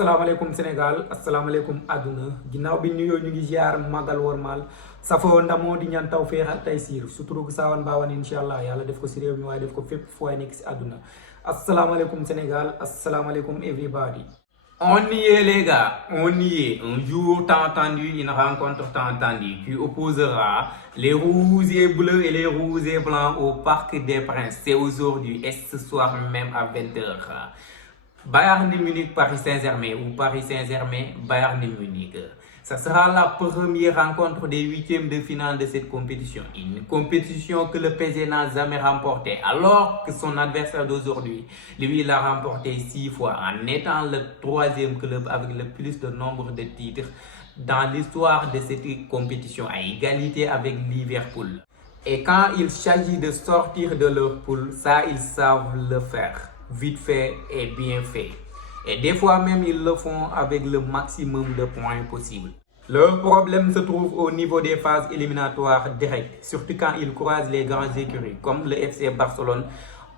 asalaamaaleykum Sénégal asalaamaaleykum àdduna ginnaaw bi nuyoo ñu ngi ziar màggal wormaal safoo ndamoo di ñaan taw féex ak taysiir suturug saawan baawan incha allah yàlla def ko si réew mi waaye def ko fépp fu waay nekk si àdduna asalaamaaleykum Sénégal asalaamaaleykum everybody. On y est les gars, on y est. Un jour tant attendu, une rencontre tant attendue qui opposera les rouges et bleus et les rouges et blancs au Parc des Princes. C'est aujourd'hui et ce soir même à 20h. Bayern de Munich, Paris Saint-Germain ou Paris Saint-Germain, Bayern de Munich. Ça sera la première rencontre des huitièmes de finale de cette compétition. Une compétition que le PSG n'a jamais remportée, alors que son adversaire d'aujourd'hui, lui, l'a remporté 6 fois en étant le troisième club avec le plus de nombre de titres dans l'histoire de cette compétition, à égalité avec Liverpool. Et quand il s'agit de sortir de leur poule, ça, ils savent le faire. Vite fait et bien fait. Et des fois même, ils le font avec le maximum de points possible. Le problème se trouve au niveau des phases éliminatoires directes, surtout quand ils croisent les grandes écuries, comme le FC Barcelone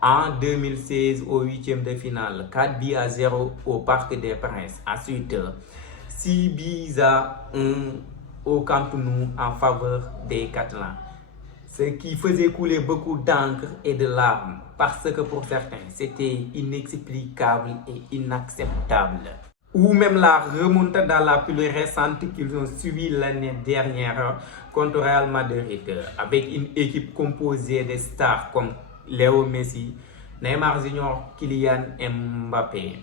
en 2016 au 8e de finale, 4-0 au Parc des Princes. Ensuite, 6-1 au Camp Nou en faveur des Catalans. Ce qui faisait couler beaucoup d'encre et de larmes, parce que pour certains, c'était inexplicable et inacceptable. Ou même la remontada la plus récente qu'ils ont subie l'année dernière contre Real Madrid, avec une équipe composée de stars comme Léo Messi, Neymar Junior, Kylian Mbappé,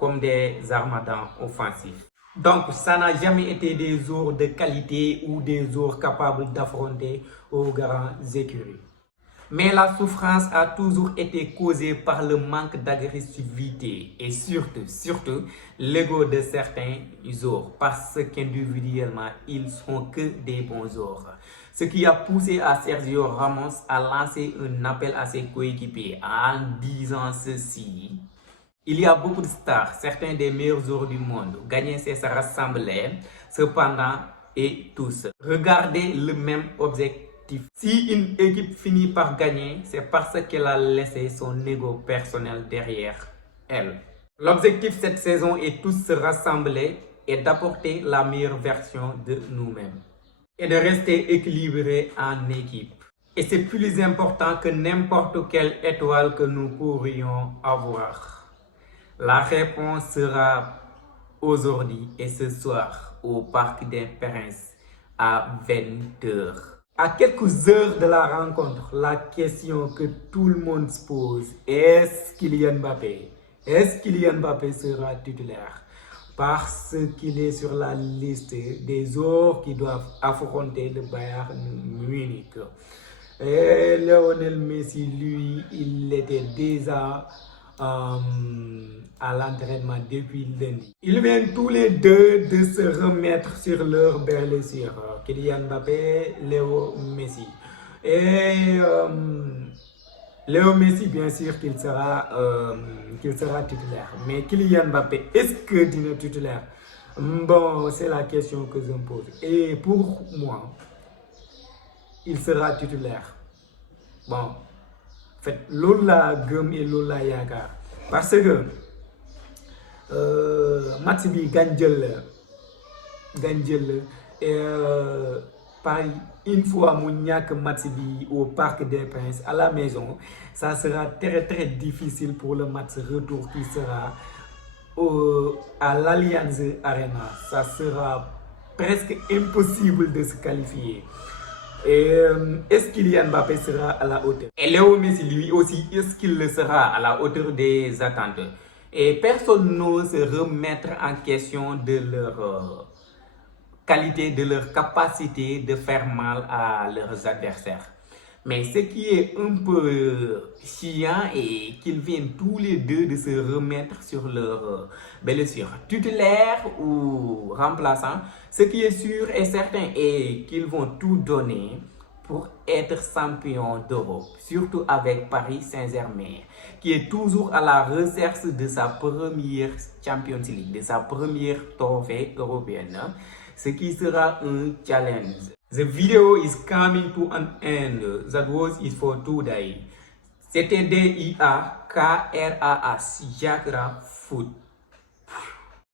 comme des armadans offensifs. Donc, ça n'a jamais été des jours de qualité ou des jours capables d'affronter aux grands écuries. Mais la souffrance a toujours été causée par le manque d'agressivité et surtout, l'ego de certains joueurs, parce qu'individuellement, ils sont que des bons joueurs. Ce qui a poussé à Sergio Ramos à lancer un appel à ses coéquipiers en disant ceci. Il y a beaucoup de stars, certains des meilleurs joueurs du monde. Gagner, c'est se rassembler, cependant, et tous. Regardez le même objectif. Si une équipe finit par gagner, c'est parce qu'elle a laissé son ego personnel derrière elle. L'objectif cette saison est tous se rassembler et d'apporter la meilleure version de nous-mêmes. Et de rester équilibrés en équipe. Et c'est plus important que n'importe quelle étoile que nous pourrions avoir. La réponse sera aujourd'hui et ce soir au Parc des Princes à 20h. À quelques heures de la rencontre, la question que tout le monde se pose, est-ce Kylian Mbappé sera titulaire? Parce qu'il est sur la liste des joueurs qui doivent affronter le Bayern Munich. Et Lionel Messi, lui, il était déjà à l'entraînement depuis lundi. Ils viennent tous les deux de se remettre sur leur blessure. Kylian Mbappé, Léo Messi. Et Léo Messi, bien sûr qu'il sera titulaire. Mais Kylian Mbappé, est-ce que il est titulaire? Bon, c'est la question que je me pose. Et pour moi, il sera titulaire. Bon. En fait, loolu laa gëm et loolu laa yaakaar parce que match bi gañ jël et Paris une fois mu ñàkk match bi au Parc des Princes à la maison, ça sera très difficile pour le match retour qui sera à l'Allianz Arena. Ça sera presque impossible de se qualifier. Et est-ce que Kylian Mbappé sera à la hauteur? Et Léo Messi, lui aussi, est-ce qu'il le sera à la hauteur des attentes? Et personne n'ose se remettre en question de leur qualité, de leur capacité de faire mal à leurs adversaires. Mais ce qui est un peu chiant est qu'ils viennent tous les deux de se remettre sur leur blessure. Titulaire ou remplaçant, ce qui est sûr et certain est qu'ils vont tout donner pour être champion d'Europe. Surtout avec Paris Saint-Germain, qui est toujours à la recherche de sa première Champions League, de sa première trophée européenne, ce qui sera un challenge. The video is coming to an end. That was it for today. C'était DIAKRAS, Jakra Foot.